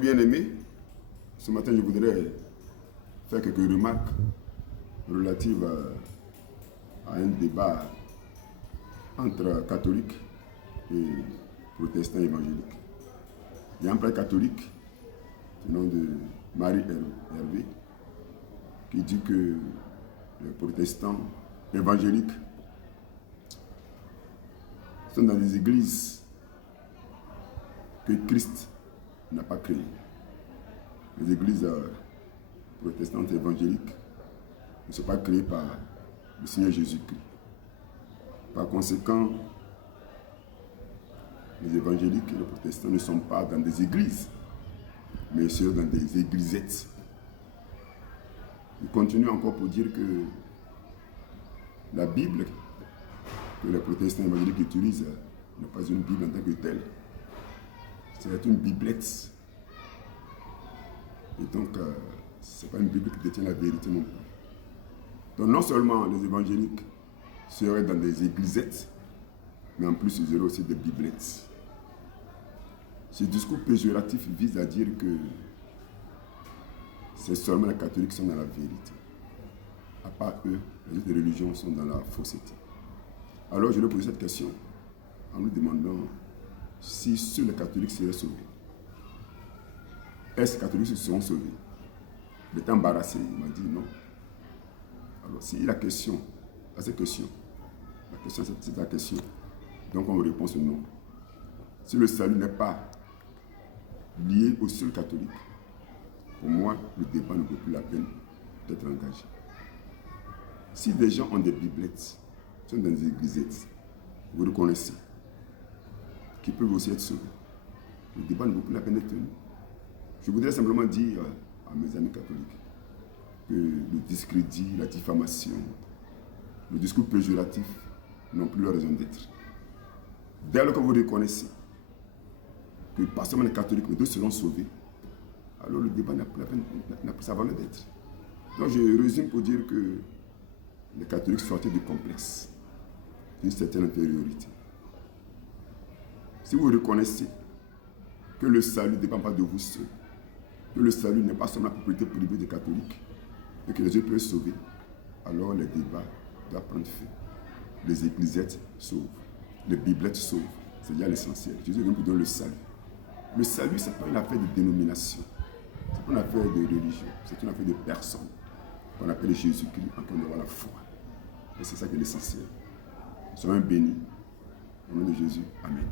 Bien-aimés, ce matin je voudrais faire quelques remarques relatives à un débat entre catholiques et protestants évangéliques. Il y a un prêtre catholique, du nom de Marie Hervé, qui dit que les protestants évangéliques sont dans des églises que Christ n'a pas créées. Les églises protestantes évangéliques ne sont pas créées par le Seigneur Jésus-Christ. Par conséquent, les évangéliques et les protestants ne sont pas dans des églises, mais ils sont dans des églisettes. Il continue encore pour dire que la Bible que les protestants évangéliques utilisent n'est pas une Bible en tant que telle. C'est une biblette. Et donc, ce n'est pas une Bible qui détient la vérité non plus. Donc, non seulement les évangéliques seraient dans des églisettes, mais en plus, ils auraient aussi des biblettes. Ce discours péjoratif vise à dire que c'est seulement les catholiques qui sont dans la vérité. À part eux, les autres religions sont dans la fausseté. Alors, je lui ai posé cette question en lui demandant si seuls les catholiques seraient sauvés. Est-ce que les catholiques se seront sauvés? Il était embarrassé, il m'a dit non. Alors, si la question, à cette question, la question c'est la question, donc on répond ce non. Si le salut n'est pas lié au seul catholique, pour moi, le débat ne vaut plus la peine d'être engagé. Si des gens ont des biblettes, sont dans des églisettes, vous reconnaissez, qui peuvent aussi être sauvés, le débat ne vaut plus la peine d'être tenu. Je voudrais simplement dire à mes amis catholiques que le discrédit, la diffamation, le discours péjoratif n'ont plus leur raison d'être. Dès lors que vous reconnaissez que pas seulement les catholiques, mais d'autres seront sauvés, alors le débat n'a plus sa valeur d'être. Donc je résume pour dire que les catholiques sortent du complexe, d'une certaine infériorité. Si vous reconnaissez que le salut ne dépend pas de vous seul, que le salut n'est pas seulement la propriété privée des catholiques, et que les autres peuvent sauver, alors les débats doivent prendre fin. Les églisettes sauvent, les biblettes sauvent, c'est déjà l'essentiel. Jésus vient pour donner le salut. Le salut, ce n'est pas une affaire de dénomination, ce n'est pas une affaire de religion, c'est une affaire de personne. On appelle Jésus-Christ en train d'avoir la foi. Et c'est ça qui est l'essentiel. Soyons bénis. Au nom de Jésus, Amen.